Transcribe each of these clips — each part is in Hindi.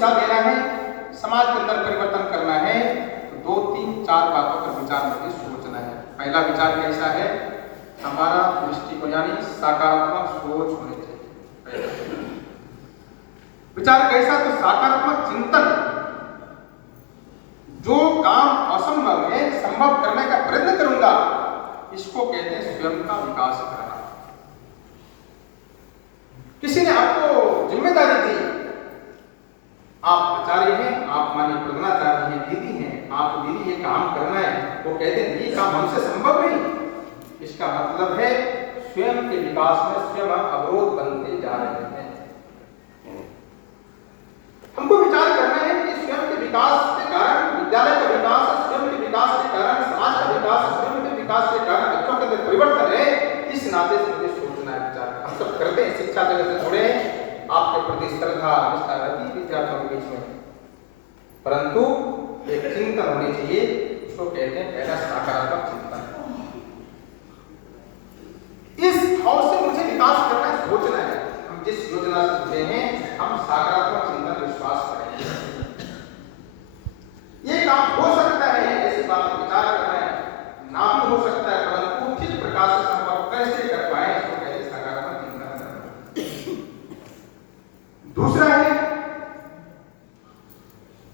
दिशा देना है, समाज के अंदर परिवर्तन करना है, तो 2, 3, 4 बातों पर विचार करके सोचना है। पहला विचार कैसा है? हमारा दृष्टिकोण यानी सकारात्मक सोच होनी चाहिए। विचार कैसा? तो सकारात्मक चिंतन। जो काम असंभव है संभव करने का प्रयत्न करूंगा, इसको कहते हैं स्वयं का विकास करना। किसी ने आपको जिम्मेदारी दी, आप आचार्य हैं, आप मानी प्रधानाचार्य हैं, दीदी हैं, आप दीदी ये काम करना है, वो कहते हैं ये काम हमसे संभव नहीं। इसका मतलब है स्वयं के विकास में स्वयं अवरोध बनते जा रहे हैं। हमको विचार करना है कि स्वयं के विकास के कारण विद्यालय का विकास, स्वयं के विकास के कारण समाज का विकास, स्वयं के विकास के कारण बच्चों के अंदर परिवर्तन है। इस नाते से मुझे सोचना है, विचार हम सब करते हैं, शिक्षा जगत से जुड़े हैं, आपके प्रति श्रद्धा निष्ठा रहती है विद्यार्थियों के बीच में, परंतु एक चिंतन होनी चाहिए, उसको कहते हैं पहला सकारात्मक चिंतन। इस भाव से मुझे विकास करना है, सोचना है। हम जिस योजना से जुड़े हैं, हम सकारात्मक चिंतन विश्वास करेंगे। ये काम हो सकता है, ऐसी बात पर विचार करना है, ना भी हो सकता है, परंतु किस प्रकार से संभव कैसे कर पाए, इसको कहते हैं सकारात्मक चिंतन। दूसरा है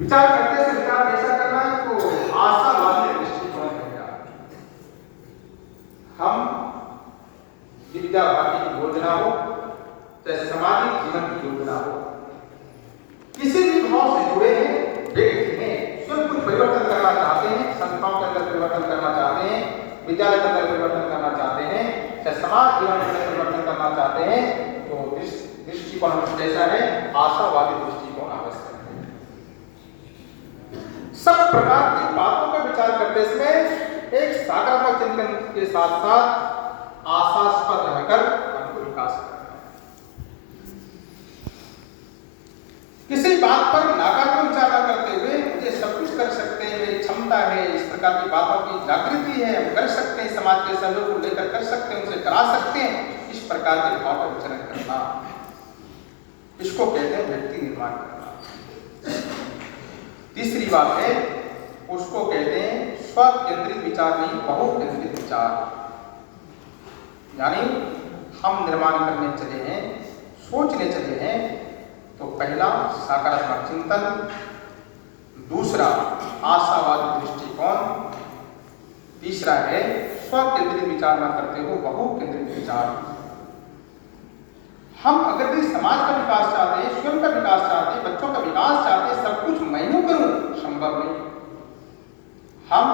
विचार करते से विचार कैसा करना है, तो आशावादी दृष्टिकोण रहेगा। हम विद्या भावी की योजना हो, चाहे सामाजिक जीवन की योजना हो, किसी भी भाव से जुड़े हैं व्यक्ति हैं, स्वयं कुछ परिवर्तन करना चाहते हैं, संस्थाओं के अंदर परिवर्तन करना चाहते हैं, विद्यालय के अंदर परिवर्तन करना चाहते हैं, चाहे समाज जीवन के अंदर परिवर्तन करना चाहते हैं, तो दृष्टिकोण कैसा है? आशावादी दृष्टिकोण आवश्यक है। सब प्रकार की बातों का विचार करते समय एक सकारात्मक चिंतन के साथ साथ आशास्पद रहकर हमको विकास करना है। किसी बात पर नकारात्मक विचार न करते हुए मुझे सब कुछ कर सकते हैं, मेरी क्षमता है, इस प्रकार की बातों की जागृति है, हम कर सकते हैं, समाज के सहयोग को लेकर कर सकते हैं, उनसे करा सकते हैं, इस प्रकार के भाव का विचरण करना, इसको कहते हैं व्यक्ति निर्माण करना। तीसरी बात है, उसको कहते हैं स्व केंद्रित विचार नहीं, बहु केंद्रित विचार। यानी हम निर्माण करने चले हैं, सोचने चले हैं, तो पहला सकारात्मक चिंतन, दूसरा आशावादी दृष्टिकोण, तीसरा है स्व केंद्रित विचार न करते हो बहु केंद्रित विचार। हम अगर भी समाज का विकास चाहते हैं, स्वयं का विकास चाहते हैं, बच्चों का विकास चाहते हैं, सब कुछ मैं ही करूं, संभव नहीं। हम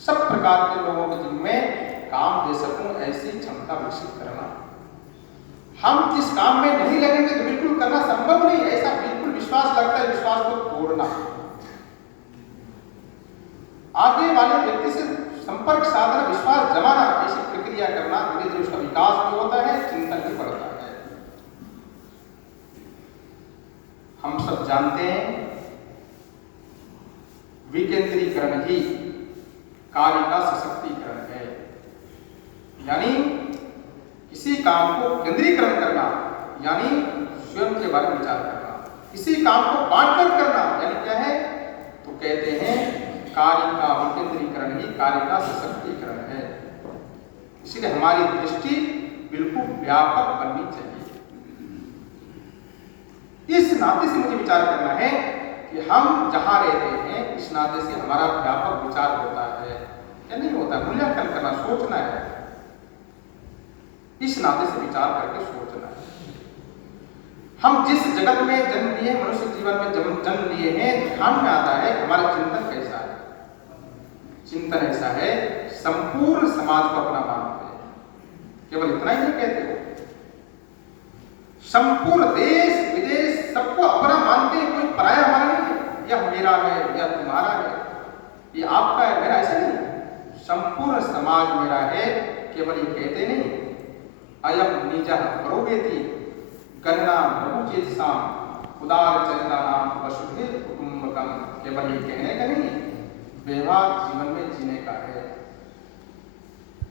सब प्रकार के लोगों के जिम्मे काम दे सकूं, ऐसी क्षमता विकसित करना। हम जिस काम में नहीं लगेंगे तो बिल्कुल करना संभव नहीं, ऐसा बिल्कुल विश्वास लगता है, विश्वास को तोड़ना। आगे वाले व्यक्ति से संपर्क साधना, विश्वास जमाना, ऐसी प्रक्रिया करना, धीरे धीरे उसका विकास भी होता है, चिंतन भी बढ़ता है। हम सब जानते हैं विकेंद्रीकरण ही कार्य का सशक्तिकरण है। यानी किसी काम को केंद्रीकरण करना, यानी स्वयं के बारे में विचार करना, किसी काम को बांटकर करना, यानी क्या है, तो कहते हैं कार्य का विकेंद्रीकरण ही कार्य का सशक्तिकरण है। इसलिए हमारी दृष्टि बिल्कुल व्यापक बननी चाहिए। इस नाते से मुझे विचार करना है कि हम जहां रहते हैं, इस नाते से हमारा व्यापक विचार होता है या नहीं होता, मूल्यांकन करना, सोचना है। इस नाते से विचार करके सोचना है। हम जिस जगत में जन्म लिए, मनुष्य जीवन में जन्म लिए हैं, ध्यान में आता है हमारा चिंतन कैसा है। चिंतन ऐसा है, संपूर्ण समाज को अपना मानते हैं, केवल इतना ही नहीं कहते हो, संपूर्ण देश विदेश सबको अपना मानते हैं, कोई पराया हमारा नहीं है, यह मेरा है, यह तुम्हारा है, ये आपका है, मेरा, ऐसा नहीं। संपूर्ण समाज मेरा है, केवल ये कहते नहीं अयम निजः प्रोवेति गणना प्रभुचेतसाम उदार चरितानाम वसुधैव कुटुंबकम, केवल ये कहने का नहीं, व्यवहार जीवन में जीने का है।